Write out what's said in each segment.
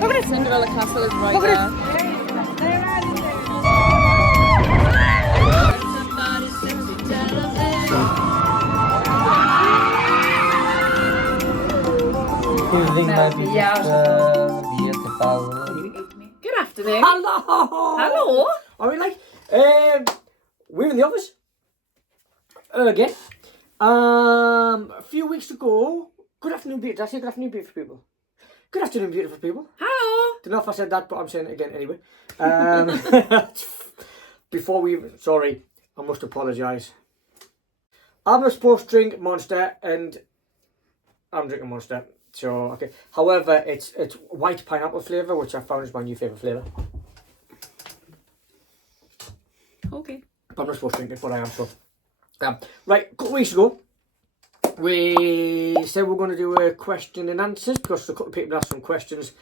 Look at it. Cinderella Castle is right there. Good afternoon. Hello. Are we like? We're in the office again. A few weeks ago. Good afternoon, beautiful. Did I say good afternoon, beautiful people? Good afternoon, beautiful people. Hello. Don't know if I said that, but I'm saying it again anyway. Before we, sorry, I must apologise. I'm not supposed to drink Monster, and I'm drinking Monster. So okay. However, it's white pineapple flavour, which I found is my new favourite flavour. Okay. I'm not supposed to drink it, but I am so. Right, a couple of weeks ago, we said we're going to do a question and answers because a couple of people asked some questions.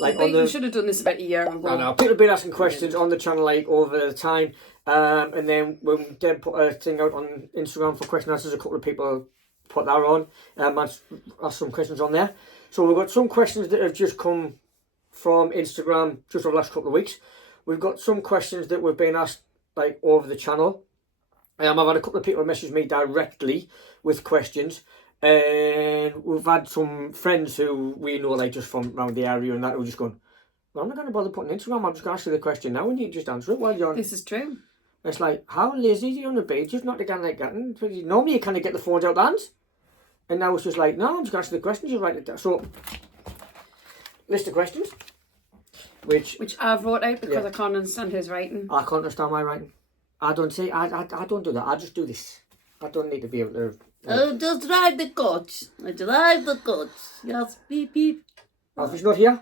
Like we should have done this about a year ago. I know. People have been asking questions on the channel like over the time. And then when Deb put a thing out on Instagram for question and answers, a couple of people put that on. Asked some questions on there. So we've got some questions that have just come from Instagram just over the last couple of weeks. We've got some questions that we've been asked like over the channel. I've had a couple of people message me directly with questions, and we've had some friends who we know like just from around the area and that who just going, well, I'm not going to bother putting Instagram. I'm just going to ask you the question now, and you just answer it while you're on. This is true. It's like, how lazy are you on the beach? Just not again like that. Normally you kind of get the phones out the hands, and now it's just like, no, I'm just going to answer the questions. You write it down. So, list of questions, which I wrote out because I can't understand his writing. I can't understand my writing. I don't say, I don't do that. I just do this. I don't need to be able to. Just drive the coach. I drive the coach. Yes, beep beep. Alfie's not here.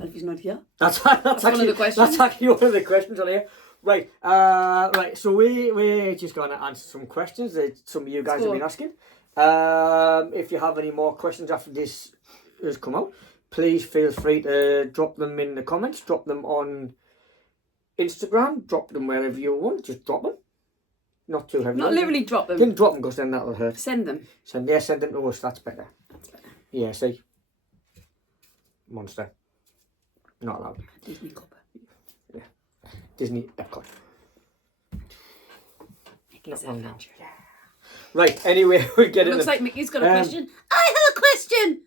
Alfie's not here. That's actually one of the questions. That's actually one of the questions on here. Right, right. So we're just gonna answer some questions that some of you guys have been asking. If you have any more questions after this has come out, please feel free to drop them in the comments. Drop them on Instagram. Drop them wherever you want. Just drop them. Not too heavy. Not literally drop them. Didn't drop them because then that'll hurt. Send them. Send them to us. That's better. That's better. Yeah. See. Monster. Not allowed. Disney Cup. Yeah. Disney Epcot. Mickey's Adventure. Yeah. Right. Anyway, we get it. Looks like Mickey's got a question. I have a question.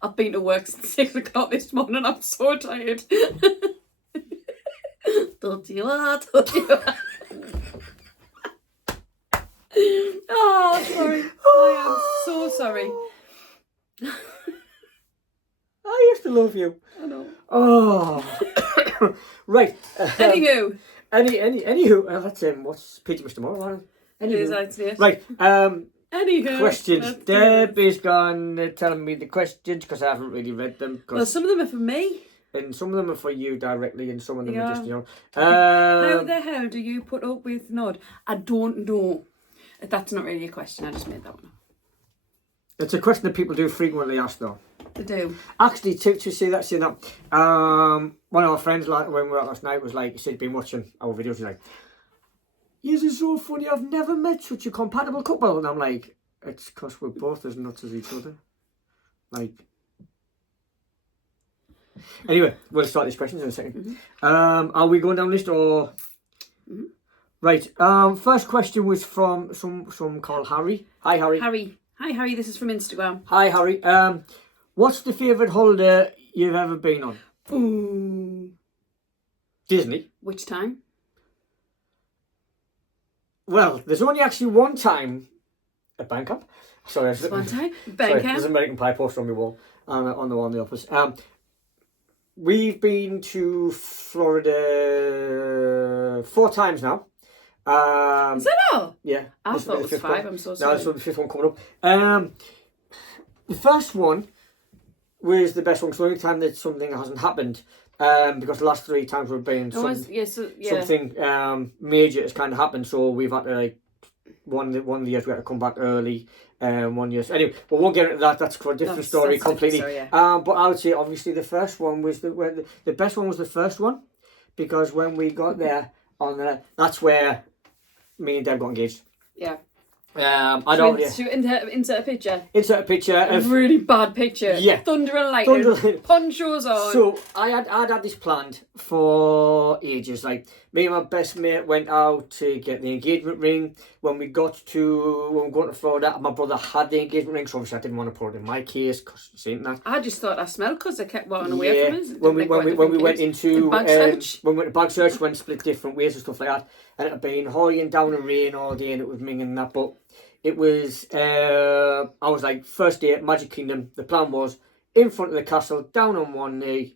I've been to work since 6 o'clock this morning. I'm so tired. Don't you are. Oh, sorry. I am so sorry. I used to love you. I know. Oh. Right. Anywho. Anywho. That's what's Peter Mr. Morrow? Anywho. Right. Anywho. Questions. Deb is gone telling me the questions because I haven't really read them. Well, some of them are for me. And some of them are for you directly, and some of them are just, How the hell do you put up with Nod? I don't know. That's not really a question. I just made that one up. It's a question that people do frequently ask, though. They do. Actually, to see that, one of our friends, like when we were out last night, was like, he said he'd been watching our videos. He's like, "This is so funny. I've never met such a compatible couple." And I'm like, "It's because we're both as nuts as each other." Like. Anyway, we'll start these questions in a second. Mm-hmm. Are we going down the list or? Mm-hmm. Right. First question was from some called Harry. Hi, Harry. Hi, Harry. This is from Instagram. Hi, Harry. What's the favourite holiday you've ever been on? Ooh. Disney. Which time? Well, there's only actually one time at Bangkok. Sorry, one time. Sorry, there's an American Pie poster on my wall, on the wall in the office. We've been to Florida 4 times now. Is that all? Yeah. I thought it was 5. I'm so sorry. No, this is the 5th one coming up. The first one was the best one because the only time that something hasn't happened. Because the last 3 times we've been something major has kind of happened. So we've had to like one of the years we had to come back early. 1 year. Anyway, we won't get into that. That's a different story completely. Story, yeah. But I would say obviously the first one was the best one was the first one, because when we got there that's where me and Deb got engaged. Yeah. I'd already Insert a picture. insert a picture A of really bad picture. Yeah. Thunder and lightning. Ponchos on. So I'd had this planned for ages. Like me and my best mate went out to get the engagement ring. When we got to Florida, my brother had the engagement ring, so obviously I didn't want to put it in my case because you seen that. I just thought I smelled because I kept walking away from us. When we went into bag search. when we went to bag search, went split different ways and stuff like that, and it had been hurrying down the rain all day, and it was minging and that, but. It was, I was like, first day at Magic Kingdom, the plan was in front of the castle, down on one knee,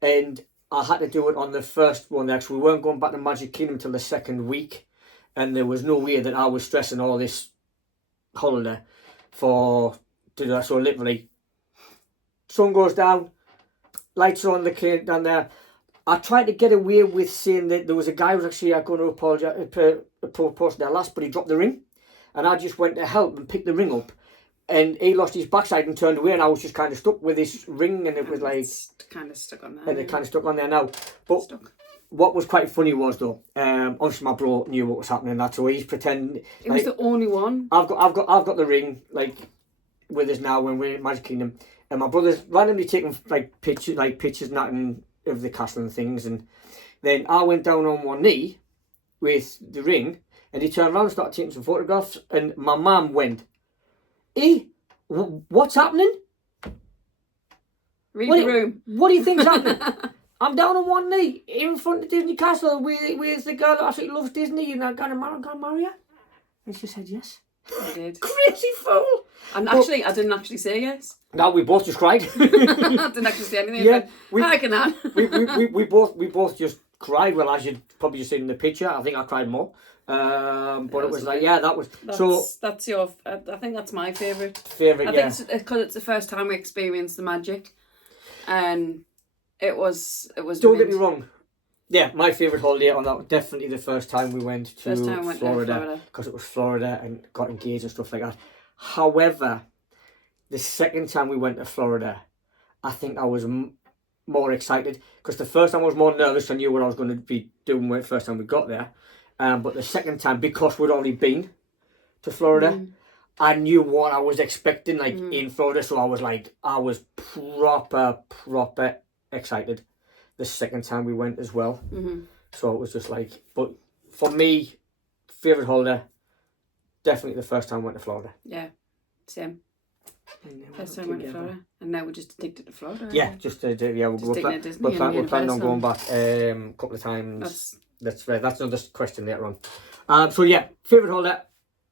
and I had to do it on the first one there, because we weren't going back to Magic Kingdom till the second week, and there was no way that I was stressing all this holiday to do that. So literally, sun goes down, lights are on the kid down there. I tried to get away with saying that there was a guy who was actually going to propose there last, but he dropped the ring. And I just went to help and pick the ring up. And he lost his backside and turned away, and I was just kind of stuck with this ring, and it was like... It's kind of stuck on there. And it kind of stuck on there now. But what was quite funny was, though, obviously my bro knew what was happening and that, so he's pretending... He was the only one. I've got the ring, like, with us now when we're in Magic Kingdom. And my brother's randomly taking, like, pictures and that of the castle and things. And then I went down on one knee with the ring... And he turned around and started taking some photographs. And my mum went, "Hey, what's happening? Read the room. What do you think's happening? I'm down on one knee in front of Disney Castle with the girl that absolutely loves Disney, and I'm going to marry her." And she said yes. I did. Crazy fool. And actually, I didn't actually say yes. No, we both just cried. I didn't actually say anything. Yeah, I can. we both just cried. Well, as you'd probably just seen in the picture, I think I cried more. But it was like, yeah, that was that's your. I think that's my favourite. I think it's because it's the first time we experienced the magic, and it was. Don't get me wrong. Yeah, my favourite holiday on that, definitely the first time we went to Florida, because it was Florida and got engaged and stuff like that. However, the second time we went to Florida, I think I was more excited, because the first time I was more nervous. I knew what I was going to be doing when the first time we got there. But the second time, because we'd already been to Florida, I knew what I was expecting, in Florida. So I was proper excited the second time we went as well. So it was just like, but for me, favourite holiday, definitely the first time I went to Florida. Yeah, same. First time I went to Florida, and now we're just addicted to Florida. Yeah, we're planning on going back a couple of times. That's right. That's another question later on. So yeah, favourite holiday,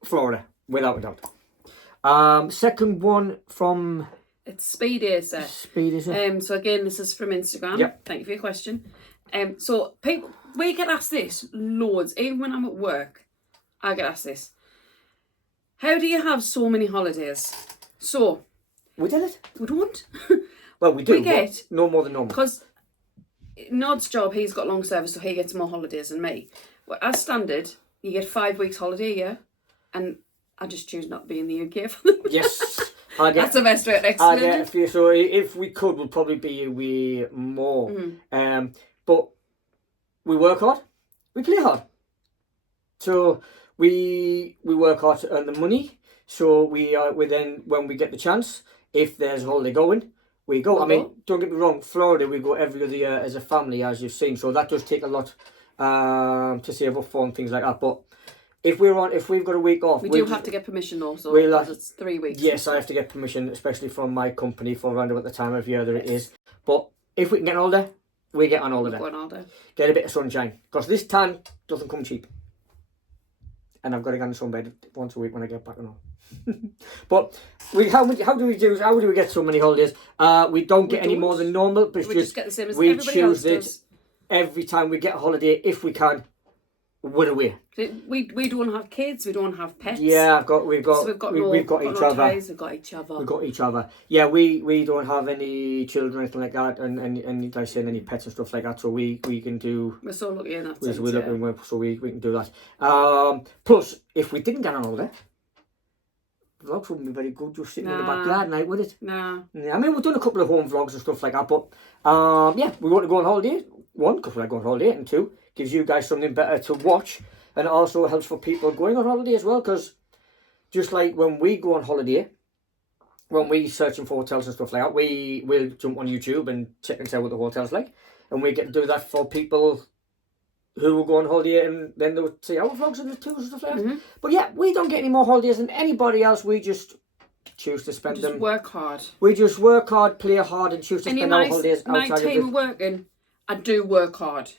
Florida, without a doubt. Second one from... It's Speed Acer. So again, this is from Instagram. Yep. Thank you for your question. So people, we get asked this loads. Even when I'm at work, I get asked this. How do you have so many holidays? So... We did it. We don't. Well, we do. We get... No more than normal. Because... Nod's job, he's got long service, so he gets more holidays than me. Well, as standard, you get 5 weeks holiday a year, and I just choose not to be in the UK for them. Yes. That's the best way to explain it. So if we could, we'd probably be away more. But we work hard, we play hard. So we work hard to earn the money. So we then, when we get the chance, if there's a holiday going, we go. I mean, don't get me wrong, Florida, we go every other year as a family, as you've seen. So that does take a lot to save up for and things like that. But if we've got a week off... We do have to get permission also, because it's 3 weeks. Yes, I have to get permission, especially from my company, for around about the time of year that it is. But if we can get an holiday, we get on holiday. Go on holiday. Get a bit of sunshine. Because this tan doesn't come cheap. And I've got to go in the sunbed once a week when I get back and all. But how do we get so many holidays? We don't get any more than normal, but we just get the same as we everybody else choose it does. Every time we get a holiday, if we can, we're away. We don't have kids, we don't have pets. Yeah, we've got each other. We've got each other. We've got each other. Yeah, we don't have any children or anything like that, and like I said, any pets and stuff like that. So we can do. We're so lucky in that sense. So we can do that. Plus, if we didn't get on holiday, vlogs wouldn't be very good just sitting in the back garden, would it? Nah. Yeah, I mean, we've done a couple of home vlogs and stuff like that, but yeah, we want to go on holiday. One, because we like going on holiday, and two, gives you guys something better to watch, and it also helps for people going on holiday as well, because just like when we go on holiday, when we searching for hotels and stuff like that, we will jump on YouTube and check and see what the hotel's like, and we get to do that for people who will go on holiday, and then they would see our vlogs and the tours and stuff like that. But yeah, we don't get any more holidays than anybody else. We just choose to spend them. Work hard. We just work hard, play hard, and choose to spend our holidays outside my team working. I do work hard.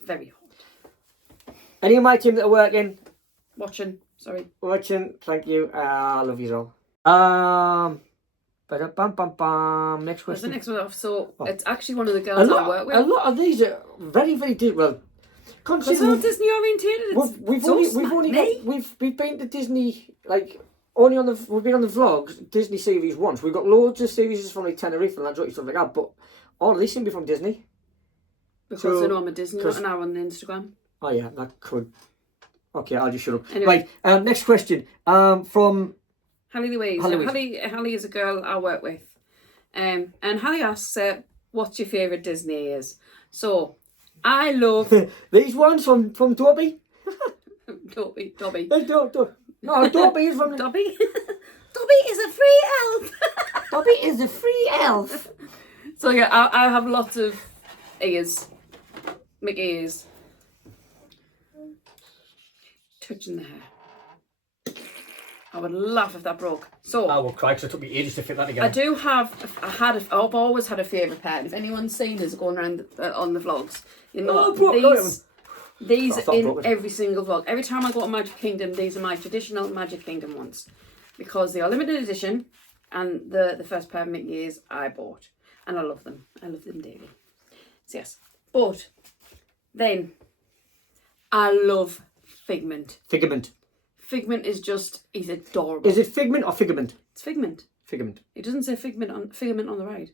Very hard. Any of my team that are working, watching, thank you. I love you all. Next What's question. the next one off? So it's actually one of the girls I work with. A lot of these are very, very well. Because they're Disney orientated. We've been to Disney like only on the we've been on the vlogs Disney series once. We've got loads of series from like Tenerife and Lanzarote stuff like that, but all of these seem to be from Disney. Because I know I'm a Disney nut and I'm on the Instagram. Oh yeah, that could. Okay, I'll just shut up. Anyway. Right, next question. From Hallie Louise. Hallie is a girl I work with. And Hallie asks, what's your favourite Disney years? So, I love... These ones from Dobby? Dobby. No, Dobby is from... Dobby? Dobby is a free elf! Dobby is a free elf! So yeah, I have lots of ears. Mickey ears. Touching the hair. I would laugh if that broke. So I will cry because it took me ages to fit that together. I've always had a favourite pet. And if anyone's seen us going around on the vlogs, you know these in every single vlog. Every time I go to Magic Kingdom, these are my traditional Magic Kingdom ones because they are limited edition, and the first pair of Mickey ears I bought, and I love them. I love them daily. So yes, but then I love Figment. Figment is he's adorable. Is it Figment or Figment? It's Figment. Figment. It doesn't say Figment on the ride.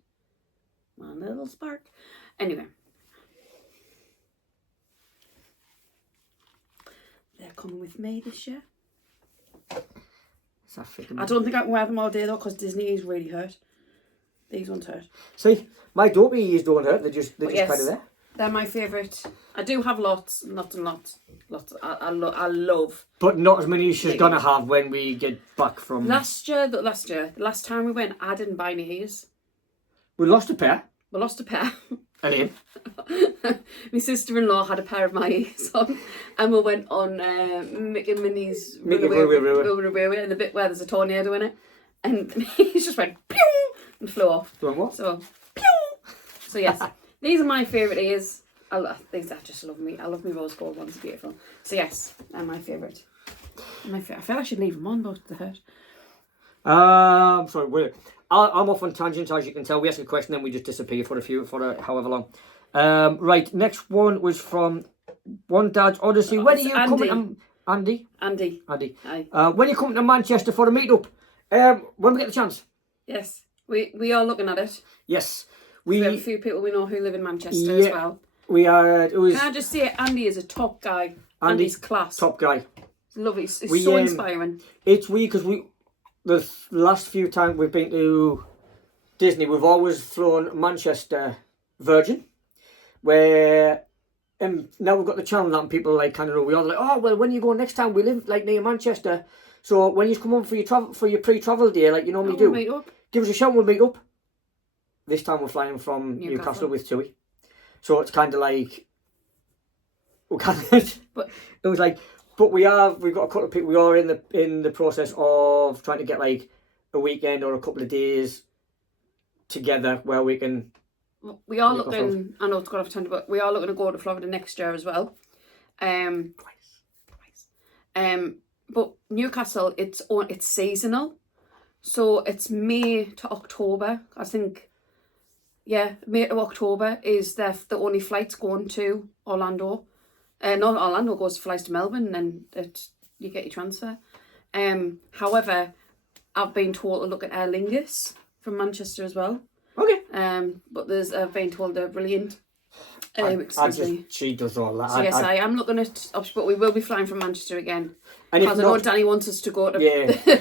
One little spark. Anyway. They're coming with me this year. Is that Figment? I don't think I can wear them all day though because Disney is really hurt. These ones hurt. See, my Dobby ears don't hurt. They're just kind of there. They're my favourite. I do have lots. I love. But not as many as she's going to have when we get back from... Last year, the last time we went, I didn't buy any ears. We lost a pair. And in. My sister-in-law had a pair of my ears on, and we went on Mickey and Minnie's Runaway, and the bit where there's a tornado in it, and he just went pew and flew off. Doing what? So pew. So yes. These are my favourite ears. I just love me. I love me rose gold ones. Beautiful. So yes, they're my favourite. I feel I should leave them on, but they hurt. Sorry, I'm off on tangents, as you can tell. We ask a question, then we just disappear for however long. Right, next one was from One Dad's Odyssey. When are you coming? Andy. Aye. When are you coming to Manchester for a meetup? When we get the chance. Yes, we are looking at it. Yes. We have a few people we know who live in Manchester as well. We are. Can I just say, Andy is a top guy. Andy's class. Top guy. Lovely. It's so inspiring. It's because the last few times we've been to Disney, we've always flown Manchester Virgin, where now we've got the channel that and people like kind of know. We all like, oh well, when you go next time, we live like near Manchester, so when you come on for your pre-travel day, like you normally do, meet up. Give us a shout. We'll meet up. This time we're flying from Newcastle with Tui. So it's kind of like... it was like... But we've got a couple of people... We are in the process of trying to get like a weekend or a couple of days together where we can... We are looking... I know it's gone off tangent, but we are looking to go to Florida next year as well. Twice. But Newcastle, it's seasonal. So it's May to October, I think... Yeah, May to October is the only flights going to Orlando. Not Orlando flies to Melbourne, and then you get your transfer. However, I've been told to look at Aer Lingus from Manchester as well. Okay. But I've been told they're brilliant. She does all that. So yes, I am looking at, but we will be flying from Manchester again. Because I know Danny wants us to go to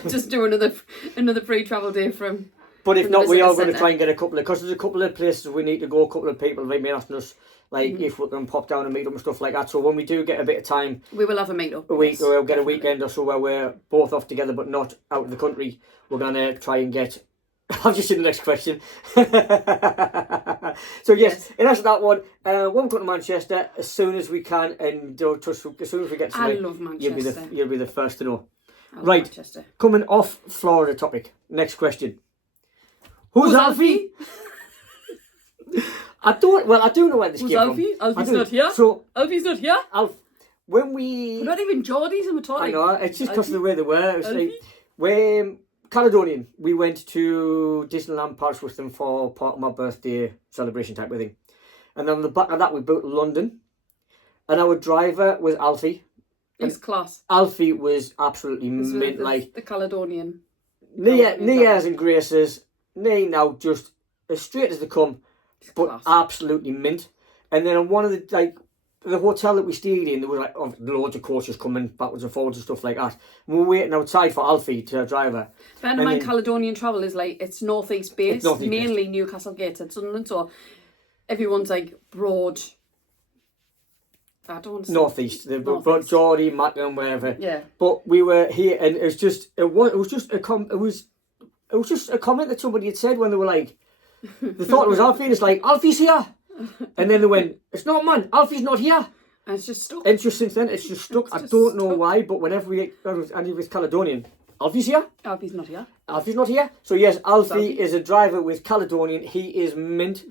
just do another pre-travel day from But if from the not, we are visitor going to centre. try and get a couple of, because there's a couple of places we need to go, a couple of people have been asking us, like, if we can pop down and meet up and stuff like that. So when we do get a bit of time, We will have a meet up. a week, yes, or we'll get definitely. a weekend or so where we're both off together but not out of the country, we're going to try and get... I've just seen the next question. So yes, in answer to that one, we'll go to Manchester as soon as we can, and as soon as we get to I love Manchester. you'll be the first to know. I love Right, Manchester. coming off Florida topic. Next question. Who's Alfie? I do know where this Who's came Alfie? from. Alfie's not here. So Alfie's not here. when we... We're not even Geordies and we're talking. I know, it's just because of the way they were. It's Alfie? like, when Caledonian, we went to Disneyland Paris with them for part of my birthday celebration type of thing. And then on the back of that, we built London. And our driver was Alfie. He's class. Alfie was absolutely mint, like... The Caledonian. Nias and graces. Nay now, just as straight as they come. But Class. absolutely mint. And then on one of the, like, the hotel that we stayed in, there was like loads of coaches coming backwards and forwards and stuff like that. And we were waiting outside for Alfie, to our driver. Bear in mind, Caledonian Travel is like, it's northeast based, mainly Newcastle Gateshead, Sunderland. So everyone's like broad. I don't want to say Northeast. They've brought Geordie, Macklin, wherever. Yeah. But we were here, and it was just a comment that somebody had said when they were like, they thought it was Alfie, and it's like, Alfie's here. And then they went, it's not, man, Alfie's not here. And it's just stuck. And just since then, it's just stuck. I don't know why, but whenever we any of us Caledonian, Alfie's here. Alfie's not here. Alfie's not here. So yes, Alfie is a driver with Caledonian. He is mint.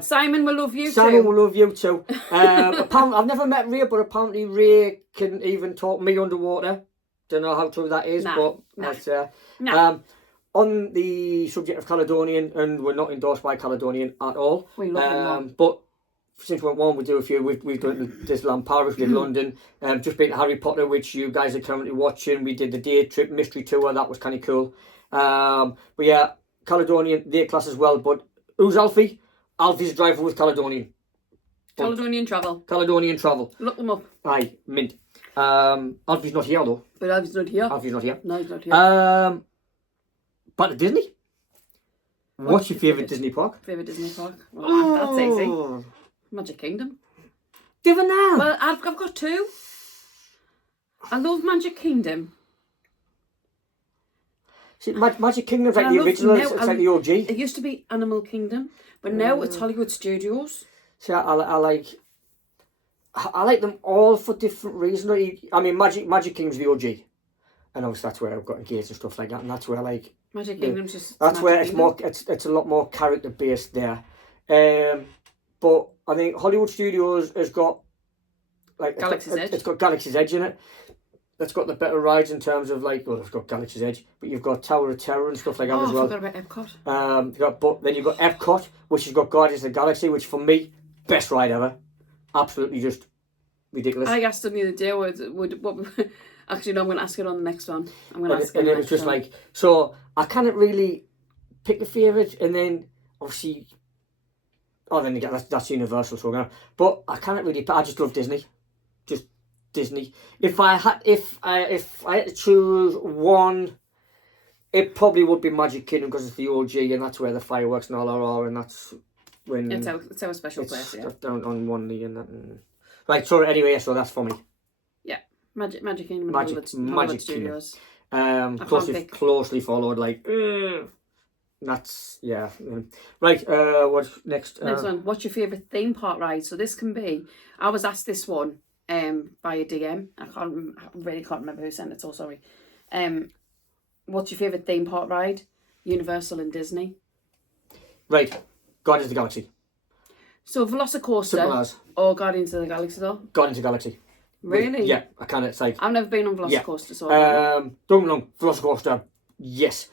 Simon will love you Simon too. will love you too. Apparently, I've never met Ray, but apparently Ray can even talk me underwater. Don't know how true that is, but that's on the subject of Caledonian, and we're not endorsed by Caledonian at all. We love them. But since we went one, we do a few. We've done Disneyland Paris, we did London, just been to Harry Potter, which you guys are currently watching. We did the day trip mystery tour, that was kind of cool. But yeah, Caledonian, their class as well. But who's Alfie? Alfie's a driver with Caledonian. Caledonian Travel. Caledonian Travel. Look them up. Aye, mint. Alfie's not here though. But Alfie's not here. Alfie's not here. No, he's not here. Back to Disney. What's your favourite Disney park? Favourite Disney park? Well, that's easy. Magic Kingdom. Different now. Well, I've got two. I love Magic Kingdom. See, Magic Kingdom's like the original, it's like the OG. It used to be Animal Kingdom, but now it's Hollywood Studios. See, I like them all for different reasons. I mean, Magic Kingdom's the OG. And obviously that's where I've got engaged and stuff like that, and that's where like Magic Kingdom's just that's where it's more it's a lot more character based there. But I think Hollywood Studios has got like Galaxy's Edge. It's got Galaxy's Edge in it. It's got the better rides in terms of like, well, it's got Galaxy's Edge, but you've got Tower of Terror and stuff like that as well. I forgot about Epcot. But then you've got Epcot, which has got Guardians of the Galaxy, which for me, best ride ever. Absolutely just ridiculous. I asked them the other day, what actually, no, I'm going to ask it on the next one. I'm going to ask it. And it was just like, so I can't really pick a favourite, and then obviously, then again, that's Universal, so but I can't really. I just love Disney, just Disney. If I had to choose one, it probably would be Magic Kingdom because it's the OG, and that's where the fireworks and all are, and that's when it's our special place. Yeah, down on one knee and that. Right. So anyway, so that's for me. Yeah, Magic Kingdom and Hollywood Studios. Closely followed, like. That's right. What's next? Next one. What's your favourite theme park ride? So this can be. I was asked this one by a DM. I really can't remember who sent it. So sorry. What's your favourite theme park ride? Universal and Disney. Right. Guardians of the Galaxy. So Velocicoaster or Guardians of the Galaxy though? Guardians of the Galaxy. Really? Yeah, I can't. It's like I've never been on Velocicoaster, so don't get me wrong, Velocicoaster, yes.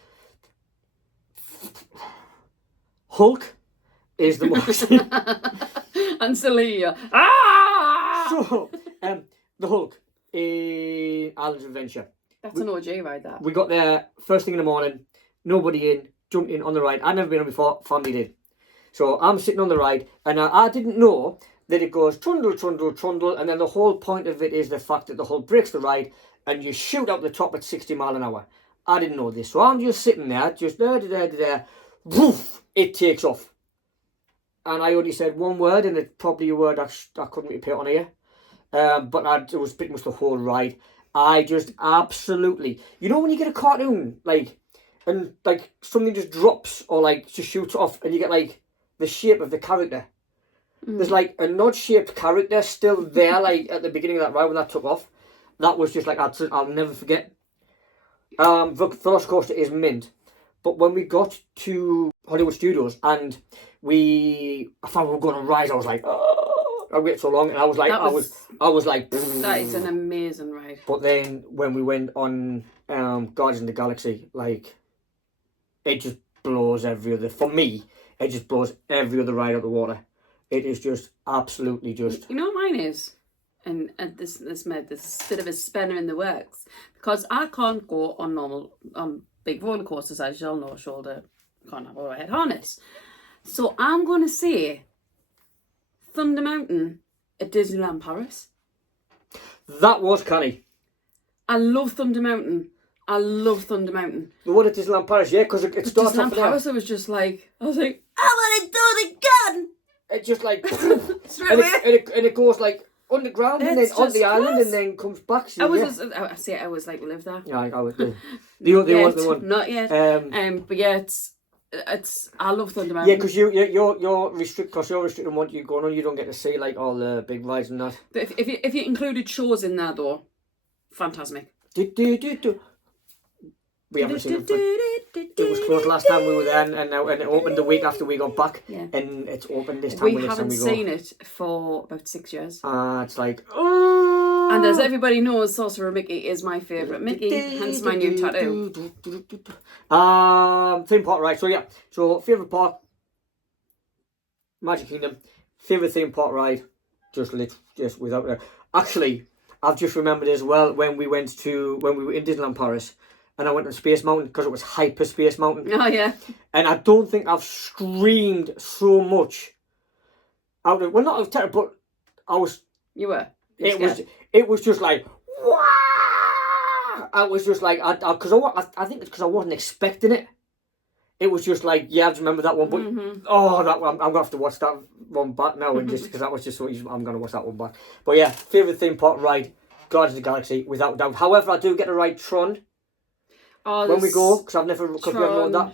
Hulk is the most. And Celia. Ah! So, the Hulk in Islands of Adventure. That's an OG ride, that. We got there first thing in the morning, nobody in, jumped in on the ride. I'd never been on before, family did. So I'm sitting on the ride, and I didn't know that it goes trundle, trundle, trundle, and then the whole point of it is the fact that the Hulk breaks the ride, and you shoot out the top at 60 mile an hour. I didn't know this, so I'm just sitting there, just there. woof, it takes off. And I only said one word, and it's probably a word I couldn't repeat on here. But it was pretty much the whole ride. I just absolutely, you know when you get a cartoon, like, and like something just drops or like just shoots off, and you get like the shape of the character. There's like a nod-shaped character still there, like at the beginning of that ride when that took off. That was just like, I'll never forget. The Velocicoaster is mint. But when we got to Hollywood Studios and I found we were going on rides, I was like, oh, I waited so long, and I was like, I was like, that is an amazing ride. But then when we went on Guardians of the Galaxy, like, it just blows for me, it just blows every other ride out of the water. It is just absolutely just. You know what mine is? And this made this bit of a spanner in the works, because I can't go on big roller coasters, as you'll know, can't have overhead harness. So I'm going to say Thunder Mountain at Disneyland Paris. That was canny. I love Thunder Mountain. The one at Disneyland Paris, yeah, because it starts Disneyland off Paris, I was like, I want to do it again. It just like, straight away. And it goes like underground and then on the island and then comes back. So, I was like, live there. Yeah, I was. The one. Not yet. But yeah, it's I love Thunder Mountain. Yeah, because you're restricting what you're going on. You don't get to see like all the big rides and that. But if you included shows in there though, fantastic. We haven't seen it. It was closed last time we were there, and it opened the week after we got back. Yeah. And it's opened this time. We haven't seen it for about 6 years. It's like, oh. And as everybody knows, Sorcerer Mickey is my favourite Mickey, hence my new tattoo. Theme park ride. So yeah, favourite park, Magic Kingdom. Favourite theme park ride, just without it. Actually, I've just remembered as well when we were in Disneyland Paris. And I went on Space Mountain because it was Hyperspace Mountain. Oh, yeah. And I don't think I've screamed so much out of, well, not out of terror, but I was... You were? It was just like, wow! I was just like, I think it's because I wasn't expecting it. It was just like, yeah, I just remember that one, but, that one, I'm going to have to watch that one back now, and just because that was just so easy, I'm going to watch that one back. But yeah, favourite theme park ride, Guardians of the Galaxy, without doubt. However, I do get to ride Tron. When we go, because we haven't known that.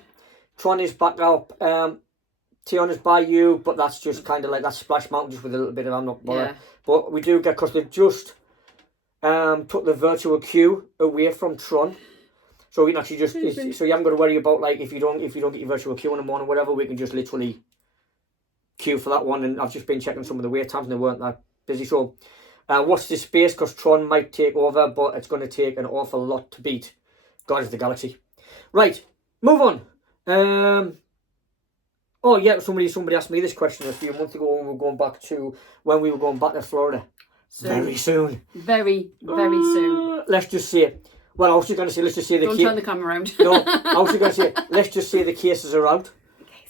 Tron is back up. Tiana's by you, but that's just kind of like that Splash Mountain, just with a little bit of I'm not bothered. Yeah. But we do get, because they've just took the virtual queue away from Tron, so we can actually just so you haven't got to worry about like if you don't get your virtual queue in the morning, whatever. We can just literally queue for that one. And I've just been checking some of the wait times, and they weren't that busy. So watch this space, because Tron might take over, but it's going to take an awful lot to beat Guardians of the Galaxy. Right, move on. Oh yeah, somebody asked me this question a few months ago when we were going back to Florida. Very soon. Very, very soon. Let's just say, well, I was just going to say, let's just say Don't turn the camera around. No, I was just going to say, let's just say the cases are out.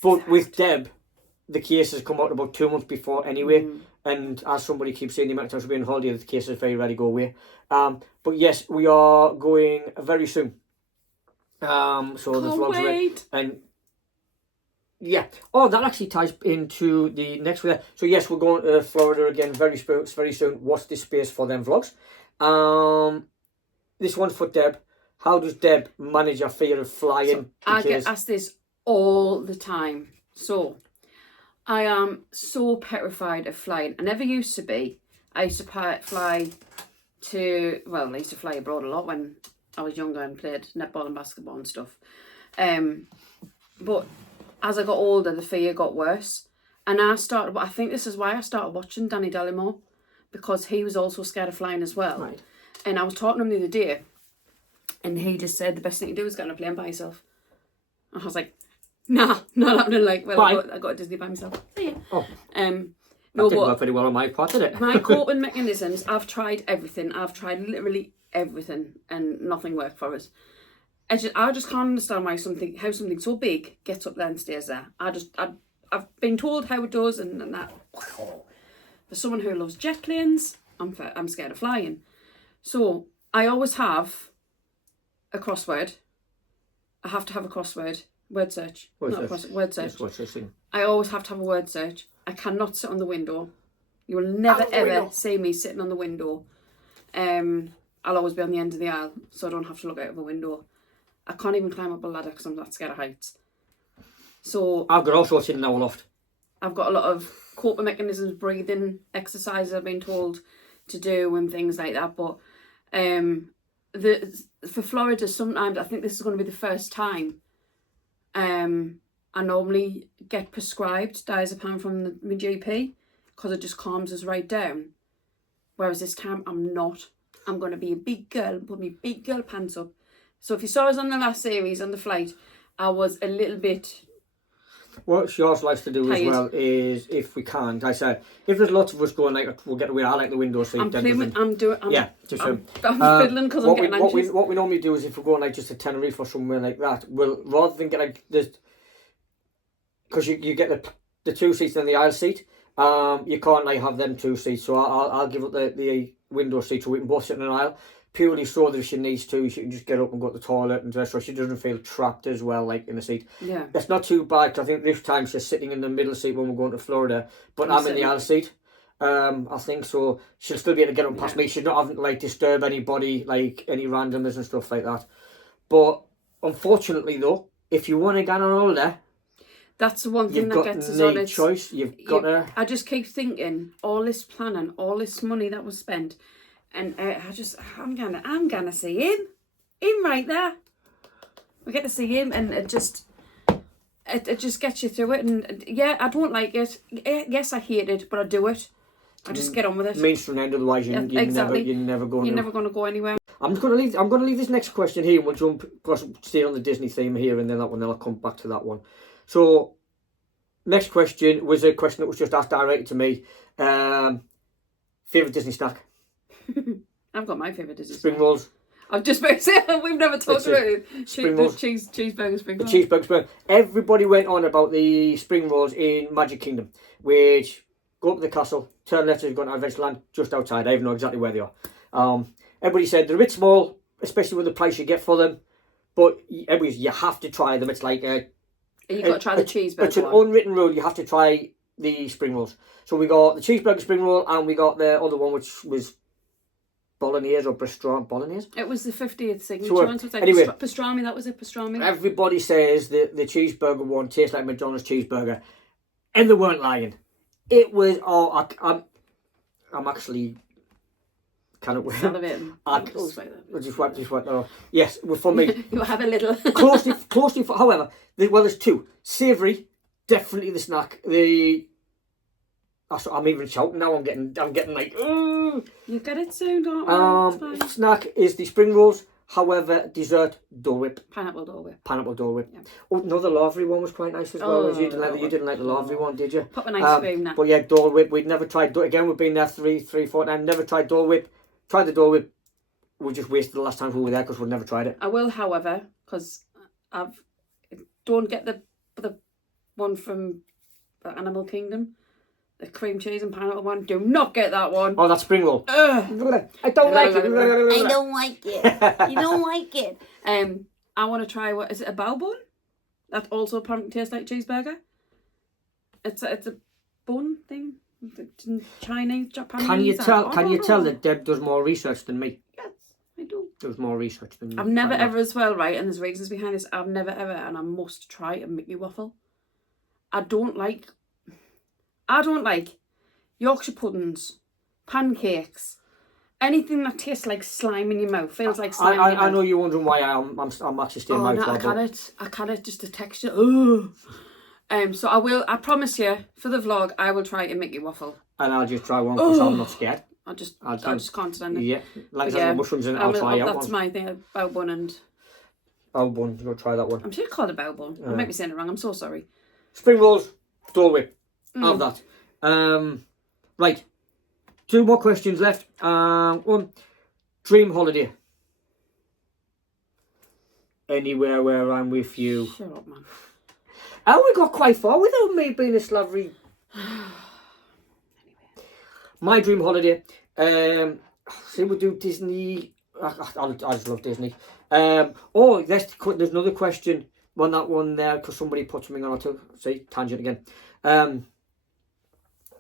But with Deb, the cases come out about 2 months before anyway. And as somebody keeps saying, the amount of times we've been on holiday, the cases are very ready to go away. But yes, we are going very soon. So the vlog's ready. And yeah, that actually ties into the next video. So yes, we're going to Florida again very soon. Watch this space for them vlogs. This one's for Deb. How does Deb manage her fear of flying? I get asked this all the time. So I am so petrified of flying. I never used to be. I used to fly I used to fly abroad a lot when I was younger and played netball and basketball and stuff. But as I got older, the fear got worse. And I think this is why I started watching Danny Dallimore, because he was also scared of flying as well. Right. And I was talking to him the other day, and he just said the best thing to do is get on a plane by yourself. And I was like, nah, not happening. Like, well, I got to Disney by myself. See ya. Oh. No, didn't work very well on my part, did it? My coping mechanisms, I've tried everything. I've tried literally everything, and nothing worked for us. I just can't understand how something so big gets up there and stays there. I've been told how it does, and that. For someone who loves jet planes, I'm scared of flying. So I always have a crossword. I have to have a crossword Word search. Word Not search. across it. Word search. Yes, word searching. I always have to have a word search. I cannot sit on the window. You will never ever see me sitting on the window. I'll always be on the end of the aisle, so I don't have to look out of a window. I can't even climb up a ladder because I'm not scared of heights. So I've got all sorts in our loft. I've got a lot of coping mechanisms, breathing exercises I've been told to do and things like that. But for Florida, sometimes I think this is going to be the first time. I normally get prescribed diazepam from my GP because it just calms us right down. Whereas this time I'm not. I'm going to be a big girl, put my big girl pants up. So if you saw us on the last series on the flight, I was a little bit. What she also likes to do tired. as well is, if we can't, I said, if there's lots of us going, like, we'll get away. I like the window seat. I'm fiddling because I'm getting anxious. What we normally do is, if we're going like just to Tenerife or somewhere like that, we'll, rather than get like this, because you get the two seats and the aisle seat, you can't like have them two seats. So I'll give up the window seat so we can both sit in an aisle. Purely so that if she needs to, she can just get up and go to the toilet and dress, so she doesn't feel trapped as well, like in the seat. Yeah. It's not too bad, 'cause I think this time she's sitting in the middle seat when we're going to Florida, but I'm in the aisle seat. I think so. She'll still be able to get up past me. She's not having to like disturb anybody, like any randomers and stuff like that. But unfortunately, though, if you want to get on holiday, that's the one thing that gets us on. You've got no choice. You've got to. I just keep thinking, all this planning, all this money that was spent. And I'm gonna see him right there. We get to see him, and it just gets you through it. And yeah, I don't like it. Yes, I hate it, but I do it. I just get on with it. Means to an end, otherwise you're never going to go anywhere. I'm just going to leave this next question here, and we'll stay on the Disney theme here, and then that one. Then I'll come back to that one. So, next question was a question that was just asked directly to me. Favorite Disney snack. I've got my favourite Disney spring rolls. I've just been saying we've never talked about it. Spring rolls. Cheeseburger spring rolls. The cheeseburger spring. Everybody went on about the spring rolls in Magic Kingdom, which go up to the castle, turn left as you're going to Adventureland, just outside. I even know exactly where they are. Everybody said they're a bit small, especially with the price you get for them, but you have to try them. It's like you've got to try the cheeseburger. It's an unwritten rule. You have to try the spring rolls. So we got the cheeseburger spring roll, and we got the other one, which was bolognese or bolognese. It was the 50th signature one. So it's like anyway, pastrami. That was it, pastrami. Everybody says that the cheeseburger one tastes like McDonald's cheeseburger, and they weren't lying. It was. I'm actually kind of. Just went. Oh, yes, for me. You have a little. closely. However, there's two. Savoury, definitely the snack. I'm even shouting now. I'm getting like. You get it soon, don't you? Snack is the spring rolls. However, dessert, Dole Whip. Pineapple Dole Whip. Yeah. Oh, no, the Lavery one was quite nice as well. You didn't like the Lavery one, did you? Pop an ice cream now. But yeah, Dole Whip. We'd never tried. Again, we've been there 4 times. Never tried Dole Whip. Tried the Dole Whip. We just wasted the last time we were there because we'd never tried it. I will, however, because don't get the one from the Animal Kingdom. The cream cheese and pineapple one. Do not get that one. Oh, that's spring roll. I don't like it. I don't like it. You don't like it. I want to try, what is it, a bao bun? That also apparently tastes like cheeseburger. It's a bun thing. Chinese, Japanese. Can you tell that Deb does more research than me? Yes, I do. Does more research than me. I've never ever as well, right? And there's reasons behind this. I've never ever, and I must try a Mickey waffle. I don't like Yorkshire puddings, pancakes, anything that tastes like slime in your mouth, feels like slime in your mouth. I know you're wondering why I'm actually staying my I can't, just the texture. So I promise you, for the vlog, I will try a Mickey waffle. And I'll just try one because I'm not scared. I just can't stand it. Yeah, like there's mushrooms in it, I'll try out one. That's my thing, bao bun and... Bao bun, you'll try that one. I'm sure it's called a bao bun. I might be saying it wrong, I'm so sorry. Spring rolls, Dole Whip. Have that. Right, 2 more questions left. One, dream holiday. Anywhere where I'm with you. Shut up, man. Oh, we got quite far without me being a slavery. My dream holiday. Say we do Disney. I just love Disney. There's another question. on that one there, because somebody put something on it too. See, tangent again.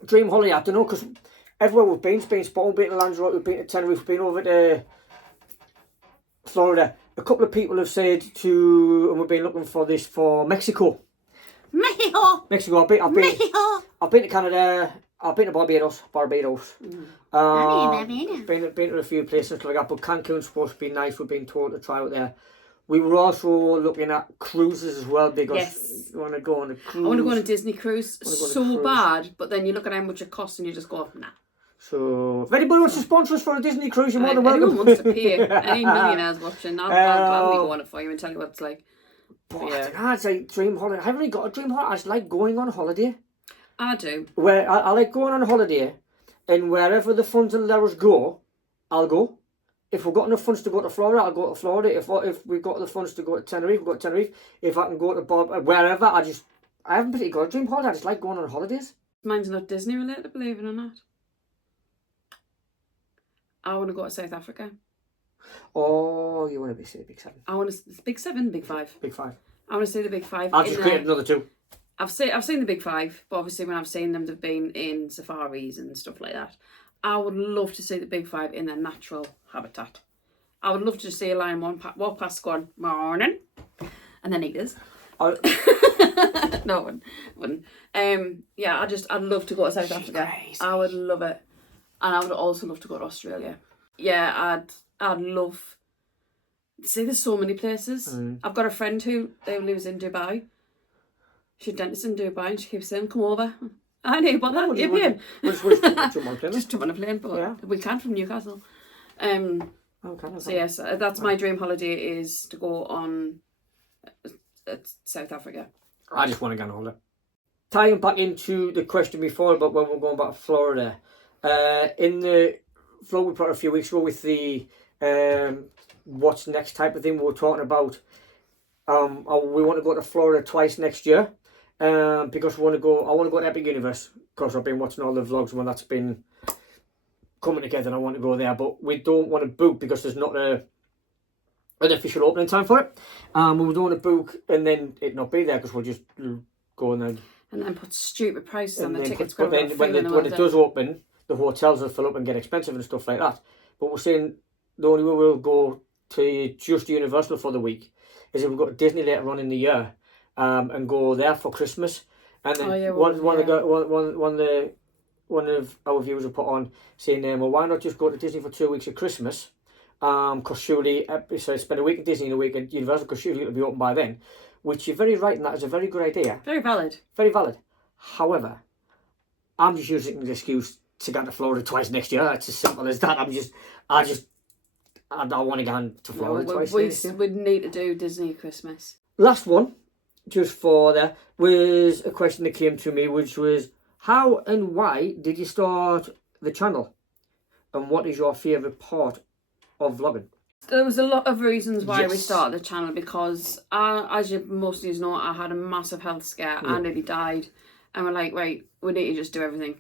Dream holiday, I don't know, because everywhere we've been, Spain, we've been to Lanzarote, we've been to Tenerife, we've been over to Florida. A couple of people have said and we've been looking for this for Mexico. Mexico. I've been to Canada. I've been to Barbados. Been to a few places like that, but Cancun's supposed to be nice. We've been told to try out there. We were also looking at cruises as well, because you want to go on a cruise. I want to go on a Disney cruise so bad, but then you look at how much it costs and you just go, nah. So, if anybody wants to sponsor us for a Disney cruise, you're more than welcome. Anyone wants to pay. Any millionaires watching, I'll gladly go on it for you and tell you what it's like. But yeah. It's like dream holiday. I haven't really got a dream holiday. I just like going on holiday. I do. Where I like going on holiday, and wherever the funds will let us go, I'll go. If we've got enough funds to go to Florida, I'll go to Florida. If we've got the funds to go to Tenerife, we'll go to Tenerife. If I can go to wherever, I haven't really got a dream holiday. I just like going on holidays. Mine's not Disney related, believe it or not. I want to go to South Africa. Oh, you want to see the Big Seven? I want to Big Seven, Big Five. Big Five. I want to see the Big Five. I've just created another two. I've seen the Big Five, but obviously when I've seen them, they've been in safaris and stuff like that. I would love to see the Big Five in their natural habitat. I would love to see a lion walk past going, morning, and then eat us. No one wouldn't. Yeah, I'd love to go to South Africa. Crazy. I would love it. And I would also love to go to Australia. Yeah, I'd love. See, there's so many places. I've got a friend who lives in Dubai. She's a dentist in Dubai, and she keeps saying, "Come over." I know, but that you're paying. Just jump on a plane, but we can't from Newcastle. So yes, that's my dream holiday, is to go on South Africa. I just want to go on holiday. Tying back into the question before about when we're going back to Florida. In the vlog we put a few weeks ago with the what's next type of thing, we were talking about we want to go to Florida twice next year, because I want to go to Epic Universe, because I've been watching all the vlogs when that's been coming together, and I want to go there, but we don't want to book because there's not an official opening time for it. We don't want to book and then it not be there, because we'll just go and then put stupid prices on the tickets. But then when it does open, the hotels will fill up and get expensive and stuff like that. But we're saying the only way we'll go to just Universal for the week is if we go to Disney later on in the year, and go there for Christmas. And then one of our viewers have put on saying, well, why not just go to Disney for 2 weeks at Christmas? Because surely, so spend a week at Disney and a week at Universal, because surely it'll be open by then. Which you're very right, and that is a very good idea. Very valid. Very valid. However, I'm just using the excuse to go to Florida twice next year. It's as simple as that. I don't want to go to Florida twice next year. We'd need to do Disney Christmas. Last one, just for there, was a question that came to me, which was, how and why did you start the channel? And what is your favourite part of vlogging? There was a lot of reasons why we started the channel, because as most of you know, I had a massive health scare. I nearly died, and we're like, right, we need to just do everything.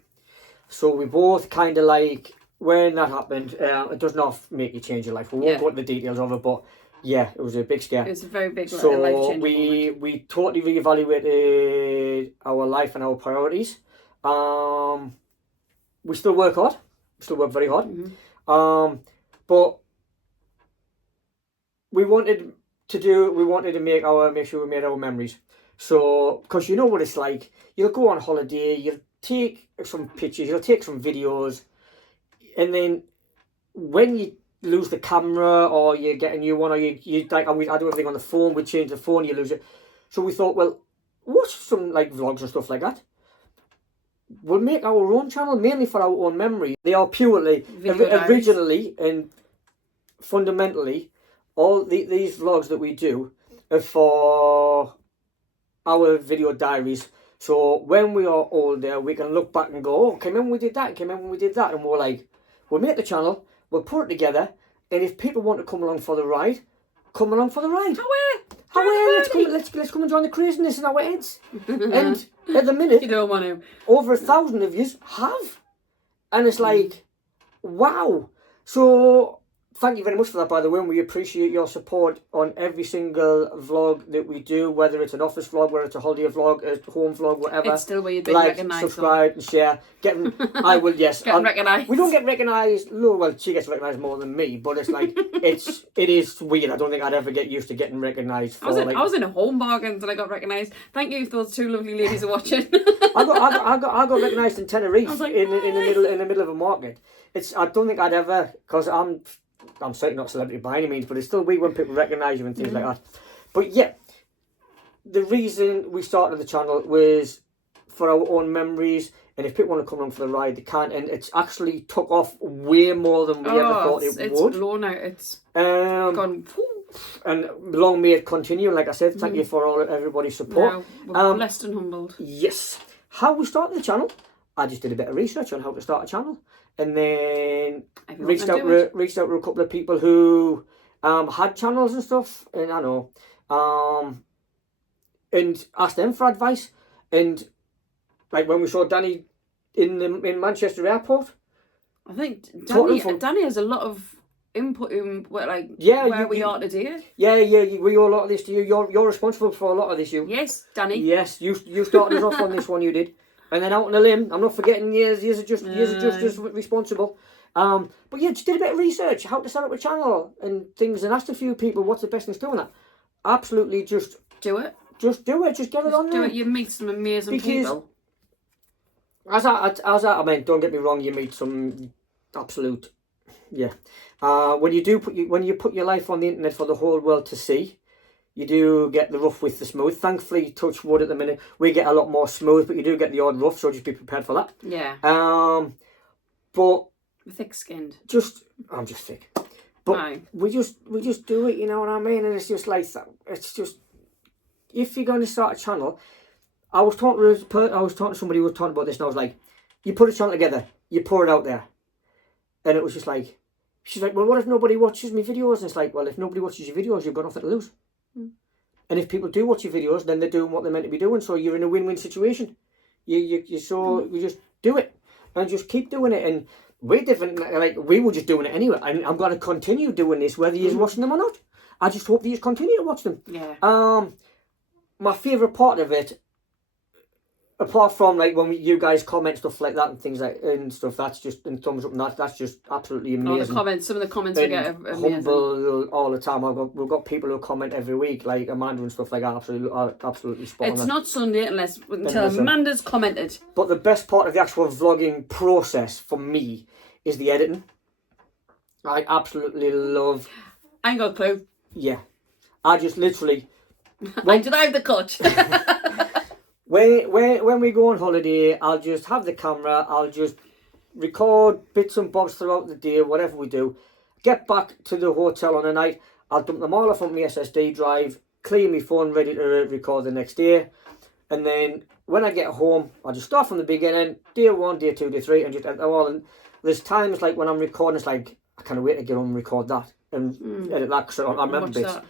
So we both kind of like, when that happened, it does not make you change your life. We won't go into the details of it, but yeah, it was a big scare. It was a very big life So changing we totally reevaluated our life and our priorities. We still work hard. We still work very hard. Mm-hmm. But we wanted to make sure we made our memories. So, because you know what it's like, you'll go on holiday, you'll take some pictures, you'll take some videos, and then when you lose the camera or you get a new one, or you like, I do everything on the phone, we change the phone, you lose it. So we thought, well, watch some like vlogs and stuff like that. We'll make our own channel mainly for our own memory. They are purely, originally and fundamentally, all these vlogs that we do are for our video diaries. So when we are older, we can look back and go, oh, okay, remember we did that, and we're like, we'll make the channel, we'll put it together, and if people want to come along for the ride, come along for the ride. Let's come and join the craziness in our heads. And at the minute, you don't want to. Over 1,000 of you have, and it's like, wow. So thank you very much for that, by the way, and we appreciate your support on every single vlog that we do, whether it's an office vlog, whether it's a holiday vlog, a home vlog, whatever. It's still weird being like, recognised. subscribe, and share. I will, yes. Getting recognised. We don't get recognised. No, well, she gets recognised more than me, but it's like, it is weird. I don't think I'd ever get used to getting recognised. I was in a home bargains and I got recognised. Thank you if those two lovely ladies are watching. I got recognised in Tenerife, like, in the middle of a market. I don't think I'd ever, because I'm certainly not a celebrity by any means, but it's still weird when people recognise you and things like that. But yeah, the reason we started the channel was for our own memories, and if people want to come along for the ride, they can. And it's actually took off way more than we ever thought it would. It's blown out. It's gone. And long may it continue. Like I said, thank you for everybody's support. No, we're blessed and humbled. Yes. How we started the channel? I just did a bit of research on how to start a channel, and then reached out to a couple of people who had channels and stuff, and I know, and asked them for advice. And like when we saw Danny in Manchester Airport, I think Danny has a lot of input in where we are today. Yeah, we owe a lot of this to you. You're responsible for a lot of this, you. Yes, Danny. Yes, you started us off on this one, you did. And then out on a limb, I'm not forgetting years are just as responsible. But yeah, just did a bit of research, how to set up a channel and things, and asked a few people what's the best thing to do on that. Absolutely, just do it. Just do it. Just get it on there. Do it. You meet some amazing people. I mean, don't get me wrong. You meet some absolute, yeah. When you put your life on the internet for the whole world to see, you do get the rough with the smooth. Thankfully, touch wood at the minute, we get a lot more smooth, but you do get the odd rough, so just be prepared for that. Yeah. But thick-skinned. I'm just thick. But we just do it, you know what I mean? And it's just like, it's just, if you're going to start a channel, I was talking to somebody who was talking about this, and I was like, you put a channel together, you pour it out there. And it was just like, she's like, well, what if nobody watches my videos? And it's like, well, if nobody watches your videos, you've got nothing to lose. And if people do watch your videos, then they're doing what they're meant to be doing. So you're in a win-win situation. You just do it and just keep doing it. And we're different. Like, we were just doing it anyway. And I'm going to continue doing this, whether you're watching them or not. I just hope that you continue to watch them. Yeah. My favourite part of it, apart from like when you guys comment stuff like that and things like and stuff, that's just and thumbs up and that's just absolutely amazing. Some of the comments we get are amazing. Humble all the time. We've got people who comment every week, like Amanda and stuff like that. Absolutely spot on. It's not Sunday until Amanda's commented. But the best part of the actual vlogging process for me is the editing. I absolutely love. I ain't got a clue. Yeah, I just literally. I did have the cut. When we go on holiday, I'll just have the camera, I'll just record bits and bobs throughout the day, whatever we do. Get back to the hotel on a night, I'll dump them all off on my SSD drive, clear my phone, ready to record the next day. And then when I get home, I'll just start from the beginning, day 1, day 2, day 3, and just edit them all. And there's times like when I'm recording, it's like, I can't wait to get home and record that and edit that, because I remember bits. That.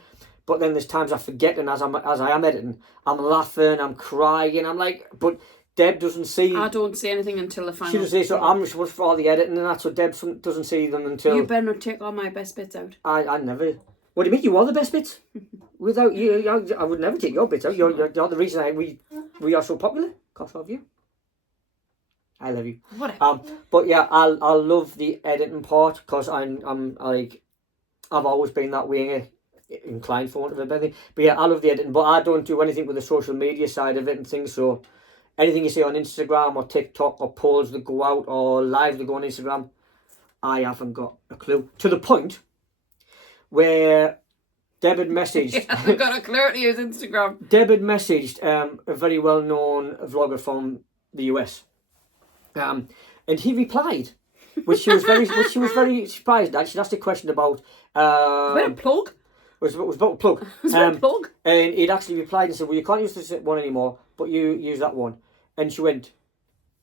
But then there's times I forget, and as I am editing, I'm laughing, I'm crying, I'm like, but Deb doesn't see. I don't see anything until the final. She doesn't see, so I'm responsible for all the editing and that, so Deb doesn't see them until. You better not take all my best bits out. I never. What do you mean? You are the best bits. Without you, I would never take your bits out. You're the reason we are so popular. Because of you. I love you. Whatever. But yeah, I love the editing part, because I'm like, I've always been that way. Inclined for want of a better thing. But yeah, I love the editing, but I don't do anything with the social media side of it and things. So anything you see on Instagram or TikTok or polls that go out or lives that go on Instagram, I haven't got a clue. To the point where Deb had messaged. I haven't got a clue to use Instagram. Deb had messaged a very well known vlogger from the US, and he replied, which she was very surprised at. She asked a question about. Was it a plug? It was about a plug. Was it a plug? And he'd actually replied and said, well, you can't use this one anymore, but you use that one. And she went,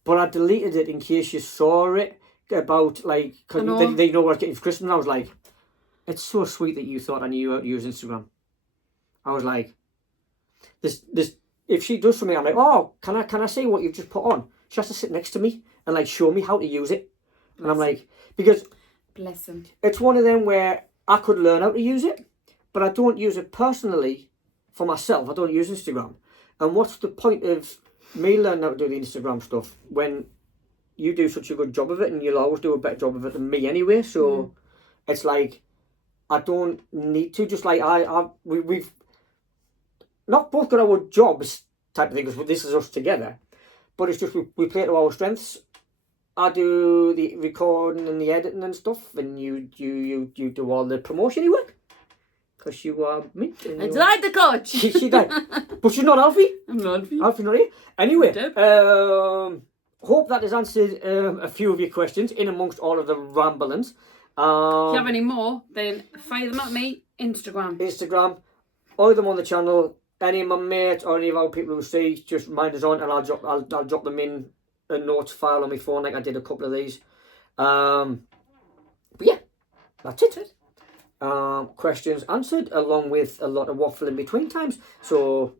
but I deleted it in case you saw it about, like, cause they know what I was getting for Christmas. And I was like, it's so sweet that you thought I knew how to use Instagram. I was like, this if she does something, I'm like, oh, can I see what you've just put on? She has to sit next to me and, like, show me how to use it. And I'm like, because Bless him. It's one of them where I could learn how to use it, but I don't use it personally for myself. I don't use Instagram. And what's the point of me learning how to do the Instagram stuff when you do such a good job of it, and you'll always do a better job of it than me anyway? So it's like, I don't need to. Just like we've not both got our jobs type of thing, because this is us together, but it's just we play to our strengths. I do the recording and the editing and stuff, and you do all the promotion work, because you are me. I like the coach. She did, but she's not Alfie. I'm not Alfie. Alfie not here. Anyway, hope that has answered a few of your questions in amongst all of the ramblings. If you have any more, then fire them at me. Instagram. Either them on the channel. Any of my mates or any of our people who see, just remind us on, and I'll drop them in a notes file on my phone, like I did a couple of these. But yeah, that's it. Questions answered, along with a lot of waffle in between times. So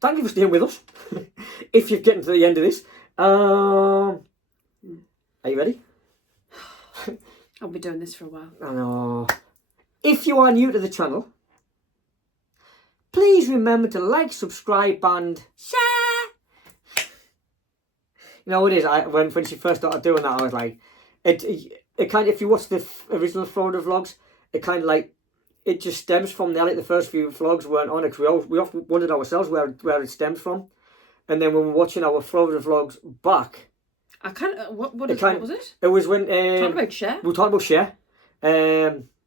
thank you for staying with us. If you're getting to the end of this, are you ready? I'll be doing this for a while. I know. If you are new to the channel, please remember to like, subscribe, and share. You know what it is? When she first started doing that, I was like, it kind of, if you watch the original Florida vlogs, it kind of like, it just stems from there. Like the first few vlogs weren't on it, because we often wondered ourselves where it stems from. And then when we're watching our Florida vlogs back, I kind of, what was it? It was when talking about Cher. We were talking about Cher.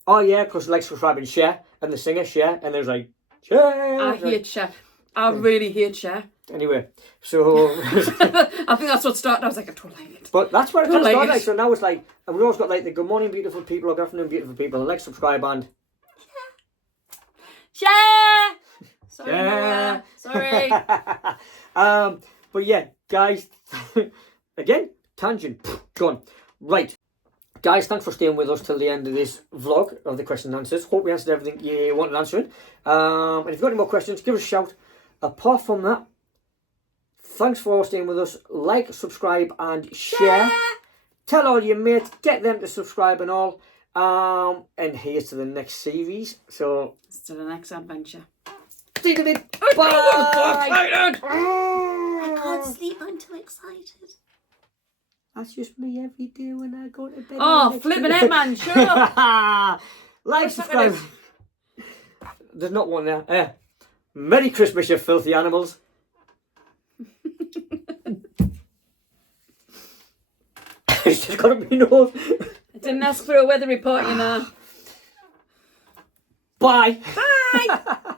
Oh yeah, because like, subscribe and Cher, and the singer Cher, and there's like Cher. I hate Cher. I really hate Cher. Anyway, so I think that's what started. I was like, I don't like it. But that's where it kind of started. Like, so now it's like, and we've always got like the good morning beautiful people, or good afternoon beautiful people, and like, subscribe, and Cher. Sorry, Nora. Sorry. But yeah, guys. Again, tangent, gone. Right, guys, thanks for staying with us till the end of this vlog of the question and answers. Hope we answered everything you wanted answering. And if you've got any more questions, give us a shout. Apart from that, thanks for staying with us. Like, subscribe, and share. Tell all your mates, get them to subscribe and all. And here's to the next series. So, to the next adventure. See you in a bit. Bye. I can't sleep. I'm too excited. That's just me every day when I go to bed. Oh, flipping it, man. Shut up. Like, subscribe. There's not one there. Merry Christmas, you filthy animals. It's just got to be nose. I didn't ask for a weather report, you know. Bye. Bye.